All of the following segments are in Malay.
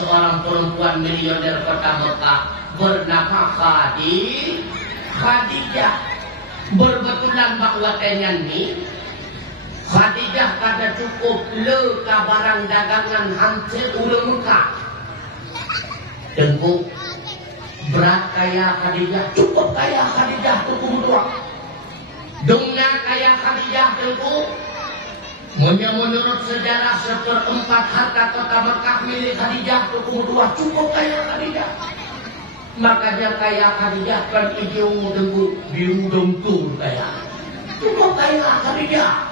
seorang perempuan milioner kota Mekah bernama Khadijah. Berbetulan bahwa tenyanyi Khadijah kada cukup le barang dagangan hancur ulah Mekah. Tengku berat kaya Khadijah, cukup kaya Khadijah tuku dua. Dongnya kaya Khadijah tengku. Menurut sejarah 1/4 harta kota Mekah milik Khadijah tuku dua, cukup kaya Khadijah. Makanya kaya Khadijah kan hijau tengku biru dongtur kaya. Cukup kaya Khadijah.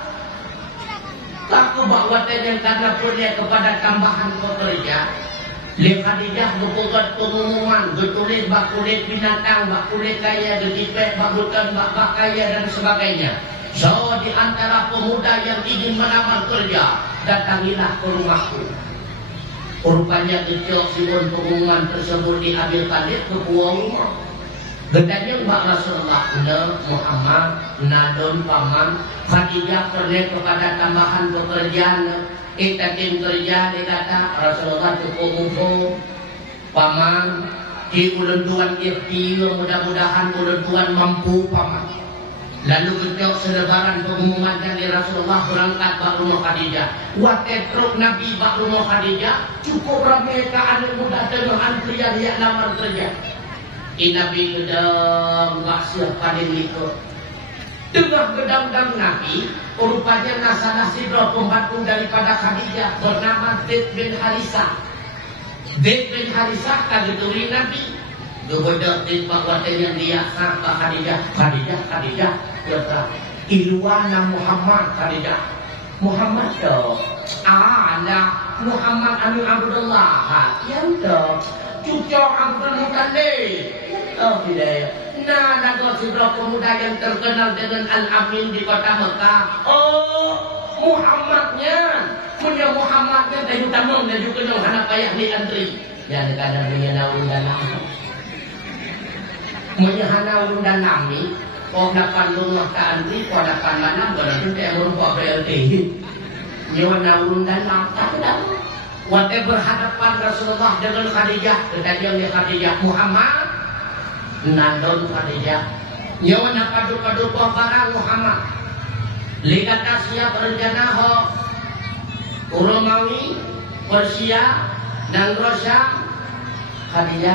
Tak bahwa yang karena punya kepada tambahan pekerja. Li Khadijah berbuat pengumuman, bertulis bak kulit binatang, bak kulit kaya, gedipek, bak hutan, bak kaya dan sebagainya. So di antara pemuda yang ingin melamar kerja, datangilah ke rumahku. Rupanya kecil siun pengumuman tersebut diambil balik ke buah rumah. Gedanya Mbak Rasulullah Muhammad Nadon Paman Khadijah pernah kepada tambahan pekerjaan. Kita tim kerja dikata Rasulullah cukup umum Paman di ulen tuan ikhtiar, mudah-mudahan ulen tuan mampu Paman. Lalu ketika selebaran pengumuman dari Rasulullah berangkat bak rumah Khadijah. Waktu truk Nabi bak rumah Khadijah cukup ramai ke anak muda dan antrian yang lamar kerja. Nabi gedang bak siapa nikah. Tengah gedang-gedang Nabi, rupanya Nasanah Sidra pembantu daripada Khadijah bernama Zaid bin Harisah. Zaid bin Harisah kagituri Nabi. Gebedak timbak watenya dia sangka Khadijah. Ilwana Muhammad Khadijah. Muhammad tu. Anak Muhammad anu Abdullah. Yang tu. Cucu Abdul Muttalib. Oh tidak. Nah, ada sebuah pemuda yang terkenal dengan Al-Amin di kota Mekah. Oh, Muhammadnya. Punya Muhammadnya dari tamang dan juga nang anak payah ni antri. Yang kadang punya naun dan nami. Punya naun dan nami. Kau dapat rumah ke antri, kau dapat mana berarti dia merupakan BLT. Nyawa naun dan nami. Waktu berhadapan Rasulullah dengan Khadijah, ketajangnya Khadijah Muhammad. Nadon Khadijah nyawa nak padu-padu barang Muhammad lihat siap rencana ho Uromawi Persia dan Rosyam. Khadijah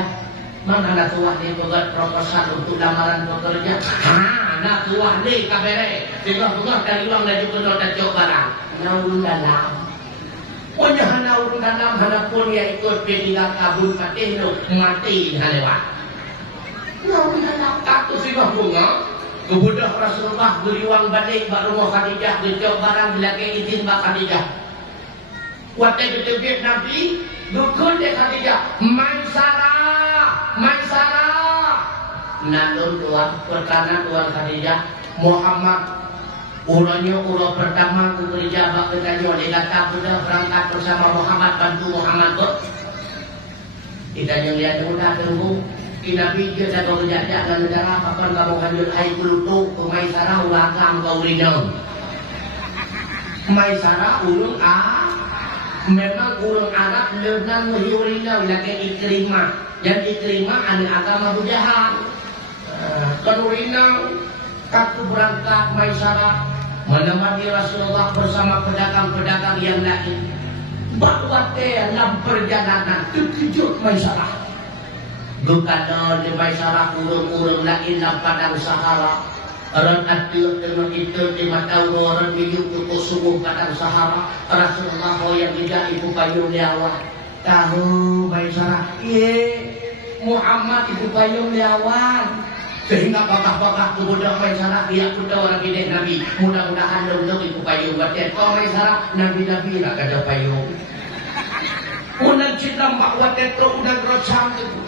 mana nak tuah ni buat proposal untuk lamaran pekerja. Nak tuah ni kabere tengah-tengah dari uang dan juga nak cok barang naun dalam punya naun dalam hanapun ia ikut P3 kabul mati halewat. Katu sibah bunga kebudah Rasulullah beri uang balik bak rumah Khadijah gejok barang bila ke izin bak Khadijah. Waktu ketebik Nabi dukun dek Khadijah Maisarah Nandun tuan pertana tuan Khadijah Muhammad ulanya ulah pertama ke gereja bak ketanyo dia datang sudah berangkat bersama Muhammad bantu Muhammad ber kita yang lihat mudah tunggu. Nabi dia dah berjajak dan negara kapan kamu lanjut hai kulutuk ke Maisarah ulangkang kau rinang. Maisarah ulung memang ulung Arab lenang menghiurinau lagi Ikrimah. Dan Ikrimah anak agama bujahan. Kalau rinau kaku berangkat Maisarah menemani Rasulullah bersama pedagang-pedagang yang lain. Bahwa dalam perjalanan terkejut Maisarah. Dukada di Maisarah urung-urung lain dalam padang Sahara. Orang atur dengan itu di mata orang minum cukup sungguh padang Sahara. Rasulullah yang tidak ibu payung liawat. Tahu Maisarah, Muhammad ibu payung liawat. Sehingga bakah-bakah kemudian Maisarah dia kuda orang gede Nabi. Mudah-mudahan untuk ibu payung. Berarti kau Maisarah Nabi-Nabi lah kada payung. Unang cinta makwa tetro unang rosam itu.